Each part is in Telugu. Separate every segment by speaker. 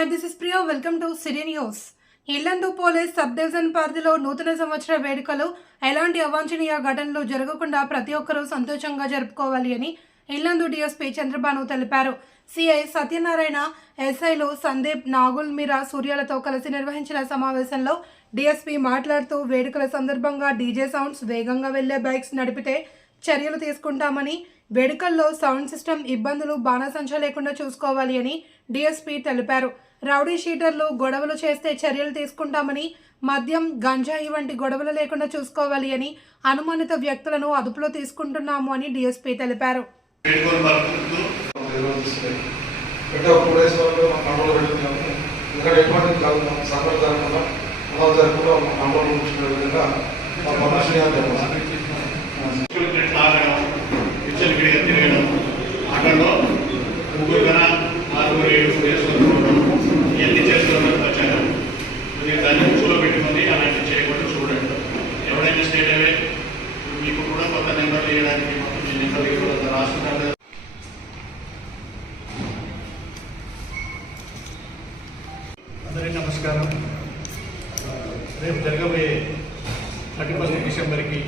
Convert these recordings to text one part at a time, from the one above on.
Speaker 1: Hi this is Priya welcome to city news Illandu police sub division పరిధిలో నూతన సంవత్సర వేడుకలు ఎలాంటి అవాంఛనీయ ఘటనలు జరగకుండా ప్రతి ఒక్కరూ సంతోషంగా జరుపుకోవాలి అని ఇల్లందు డిఎస్పీ చంద్రబాను తెలిపారు. సిఐ సత్యనారాయణ ఎస్ఐలు సందీప్ నాగుల్ మీరా సూర్యాలతో కలిసి నిర్వహించిన సమావేశంలో డిఎస్పీ మాట్లాడుతూ వేడుకల సందర్భంగా డీజే సౌండ్స్ వేగంగా వెళ్ళే బైక్స్ నడిపితే చర్యలు తీసుకుంటామని వేడుకల్లో సౌండ్ సిస్టమ్ ఇబ్బందులు బాణసంచ లేకుండా చూసుకోవాలి అని డిఎస్పీ తెలిపారు. రౌడీ షీటర్లు గొడవలు చేస్తే చర్యలు తీసుకుంటామని మద్యం గంజాయి వంటి గొడవలు లేకుండా చూసుకోవాలి అని అనుమానిత వ్యక్తులను అదుపులో తీసుకుంటున్నాము అని డీఎస్పీ తెలిపారు.
Speaker 2: వేడుకలు పలుకుతూ
Speaker 3: నిర్వహిస్తున్నాయి అంటే
Speaker 2: దృష్టిలో పెట్టుకుని అలాంటివి చేయకుండా చూడండి. ఎవరైనా స్టేట్ అవే మీకు కూడా కొత్త నెంబర్లు వేయడానికి మొత్తం నెంబర్లు ఇవ్వడం అందరికీ నమస్కారం. రేపు జరగబోయే థర్టీ ఫస్ట్ డిసెంబర్కి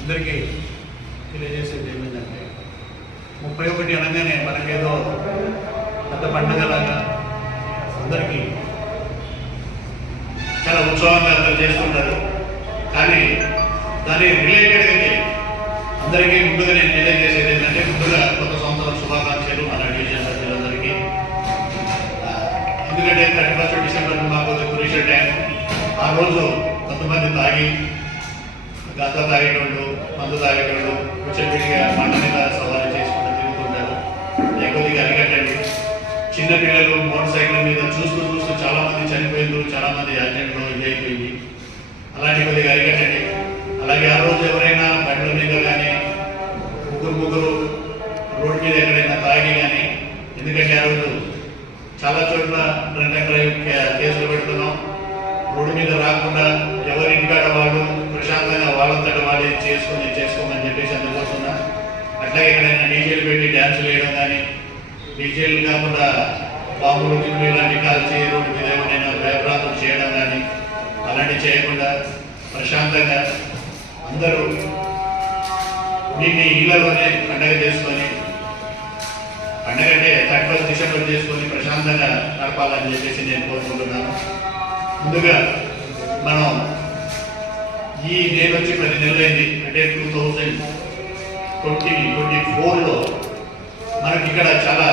Speaker 2: అందరికీ తెలియజేసేది ఏమిటంటే ముప్పై ఒకటి అనగానే మనకేదో పెద్ద పండుగలాగా అందరికీ చాలా ఉత్సవంగా అందరూ చేస్తుంటారు. కానీ దాని రిలేటెడ్గా అందరికీ ముందుగా నేను తెలియజేసేది ఏంటంటే ముందుగా కొత్త సంవత్సరం శుభాకాంక్షలు మన డివిజన్ సభ్యులందరికీ ఎందుకంటే థర్టీ ఫస్ట్ డిసెంబర్ మాకు కురీష టైం ఆ రోజు కొంతమంది తాగి గత తాగేటోళ్ళు మందు తాగేటోళ్ళు కూర్చొని మంట చిన్న పిల్లలు మోటార్ సైకిల్ మీద చూస్తూ చూస్తూ చాలా మంది చనిపోయింది చాలా మంది యాక్సిడెంట్లో ఇదైపోయింది అలాంటి కొద్దిగా అరికట్టండి అలాగే ఆ రోజు ఎవరైనా బండ్ల మీద కానీ ముగ్గురు ముగ్గురు రోడ్డు మీద ఎక్కడైనా తాగి కానీ ఎందుకంటే ఆ రోజు చాలా చోట్ల డ్రంక్ అండ్ డ్రైవ్ కేసులు పెడుతున్నాం. రోడ్డు మీద రాకుండా ఎవరి ఇంటికాడ వాళ్ళు ప్రశాంతంగా వాళ్ళంతట వాళ్ళే చేసుకొని చేసుకోమని చెప్పేసి అందుకోసన్నా అట్లాగే ఎక్కడైనా డీజిల్ పెట్టి డీజేలు కాకుండా బాంబులు గిన్నెలు ఇలాంటి కాల్చి రోడ్డు మీద ఎవరైనా భయభ్రాంతులు చేయడం కానీ అలాంటివి చేయకుండా ప్రశాంతంగా అందరూ దీన్ని ఇళ్ళలోనే పండగ చేసుకొని పండగ అంటే థర్టీ ఫస్ట్ డిసెంబర్ చేసుకొని ప్రశాంతంగా నడపాలని చెప్పేసి నేను కోరుకుంటున్నాను. ముందుగా మనం ఈ నేను వచ్చి పది నెలలైంది. అంటే టూ థౌజండ్ ట్వంటీ ట్వంటీ ఫోర్లో మనకి ఇక్కడ చాలా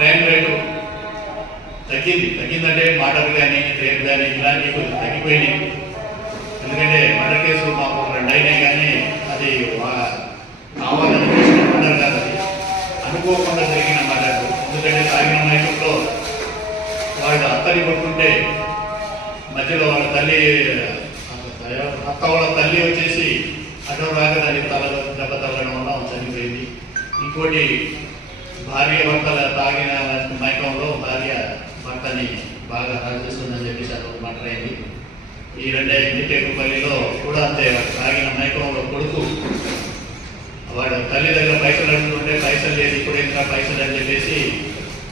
Speaker 2: క్రైమ్ రేటు తగ్గింది. తగ్గిందంటే మర్డర్ కానీ రేప్ కానీ ఇలాంటివి కొంచెం తగ్గిపోయినాయి. ఎందుకంటే మర్డర్ కేసులు మాకు ఒక రెండు అయినాయి కానీ అది వా- కావాలని చేసిన మర్డర్ కాదు అది. అనుకోకుండా జరిగిన మర్డర్ ఎందుకంటే తాగిన మైకంలో వాళ్ళ అత్తని కొట్టుకుంటే మధ్యలో వాళ్ళ తల్లి అత్త వాళ్ళ తల్లి వచ్చేసి అటు రాక దానికి తల దెబ్బ తగ్గడం వల్ల చనిపోయింది. ఇంకోటి భార్య భర్తల తాగిన మైకంలో భార్య భర్తని బాగా హరిస్తుందని చెప్పేసి అది మాట అయింది. ఈ రెండే ఇంటిపల్లిలో కూడా అంతే తాగిన మైకంలో కొడుకు. వాడు తల్లి దగ్గర పైసలు అడుగుతుంటే పైసలు లేదు ఇప్పుడు ఇంకా పైసలు అని చెప్పేసి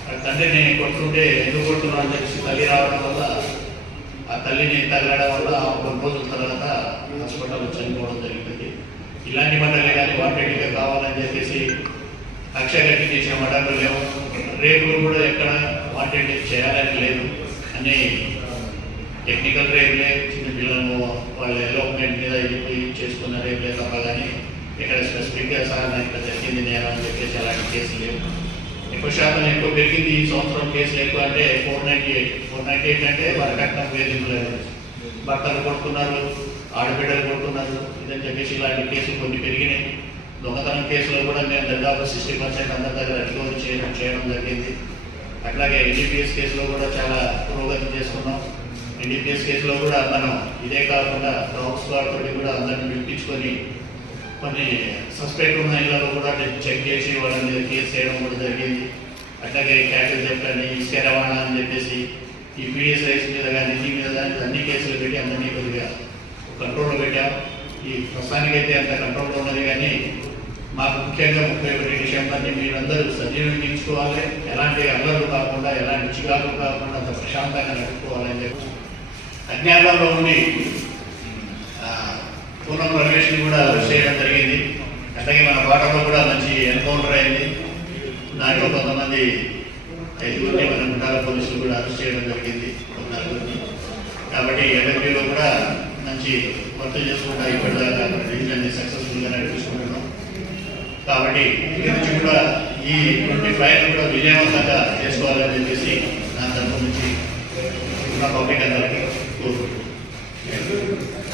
Speaker 2: వాడి తండ్రిని కొట్టుకుంటే ఎందుకు కొడుతున్నావు అని చెప్పేసి తల్లి రావడం వల్ల ఆ తల్లిని తగ్గడం వల్ల ఆ కొన్ని రోజుల తర్వాత హాస్పిటల్లో చనిపోవడం జరిగింది. ఇలాంటి మంటలే కానీ వాటి కావాలని చెప్పేసి అక్షయ కట్టి చేసిన మటాలు లేవు రేపులు కూడా ఎక్కడ వాంటెడ్ చేయాలని లేదు అని టెక్నికల్ రేపులే చిన్న పిల్లలను వాళ్ళ ఎలోప్మెంట్ మీద వెళ్ళిపోయి చేసుకున్న రేపులే తప్ప కానీ ఇక్కడ స్పెసిఫిక్గా సార్ నాకు ఇక్కడ జరిగింది నేరం అని చెప్పేసి అలాంటి కేసులు లేవు ఎక్కువ శాతం ఎక్కువ పెరిగింది ఈ సంవత్సరం కేసులు ఎక్కువ అంటే four ninety eight four ninety eight అంటే వరకట్నం కట్నం వేధింపులేదు భర్తలు కొడుతున్నారు ఆడబిడ్డలు కొడుతున్నారు ఇదని చెప్పేసి ఇలాంటి కేసులు కొన్ని పెరిగినాయి దొంగతనం కేసులో కూడా మేము దాదాపు సిక్స్టీ పర్సెంట్ అందరి దగ్గర అటువంటి చేయడం చేయడం జరిగింది. అట్లాగే ఎన్డీపీఎస్ కేసులో కూడా చాలా పురోగతి చేసుకున్నాం. ఎన్డీపీఎస్ కేసులో కూడా మనం ఇదే కాకుండా డాగ్ స్క్వాడ్ తోటి కూడా అందరిని పిలిపించుకొని కొన్ని సస్పెక్ట్ ఉన్న ఇళ్ళలో కూడా చెక్ చేసి వాళ్ళ మీద కేసు చేయడం కూడా జరిగింది. అట్లాగే క్యాటిల్ చెప్పండి ఇసుక రవాణా అని చెప్పేసి ఈ పీడిఎస్ రైస్ మీద కానీ దీని మీద కానీ అన్ని కేసులు పెట్టి అందరినీ కొద్దిగా కంట్రోల్లో పెట్టాం. ఈ ప్రస్తుతానికైతే అంత కంట్రోల్లో ఉన్నది కానీ మాకు ముఖ్యంగా ముప్పై ఒకటి డిసెంబర్ని మీరందరూ సద్వినియోగించుకోవాలి ఎలాంటి అల్లర్లు కాకుండా ఎలాంటి చిగాలు కాకుండా అంత ప్రశాంతంగా నడుపుకోవాలని చెప్పి అజ్ఞానంలో ఉండి పూర్ణ పూర్వం కూడా చేయడం జరిగింది. అట్లాగే మన పాటలో కూడా మంచి ఎన్కౌంటర్ అయింది. దాంట్లో కొంతమంది ఐదుగురిని మన గుండాల పోలీసులు కూడా అరెస్ట్ చేయడం జరిగింది. కొంత నలుగురిని. కాబట్టి ఎల్ఎంపీలో కూడా మంచి వర్క్ చేసుకుంటా ఇప్పటిదాకా రీజన్ని సక్సెస్ఫుల్గా నడిపిస్తున్నాం కాబట్టి ఇక నుంచి కూడా ఈ ట్వంటీ ఫైవ్ కూడా విజయవంతంగా చేసుకోవాలని చెప్పేసి నా తరఫు నుంచి ఉన్న పబ్లిక్ అందరికీ కోరుకుంటున్నాను.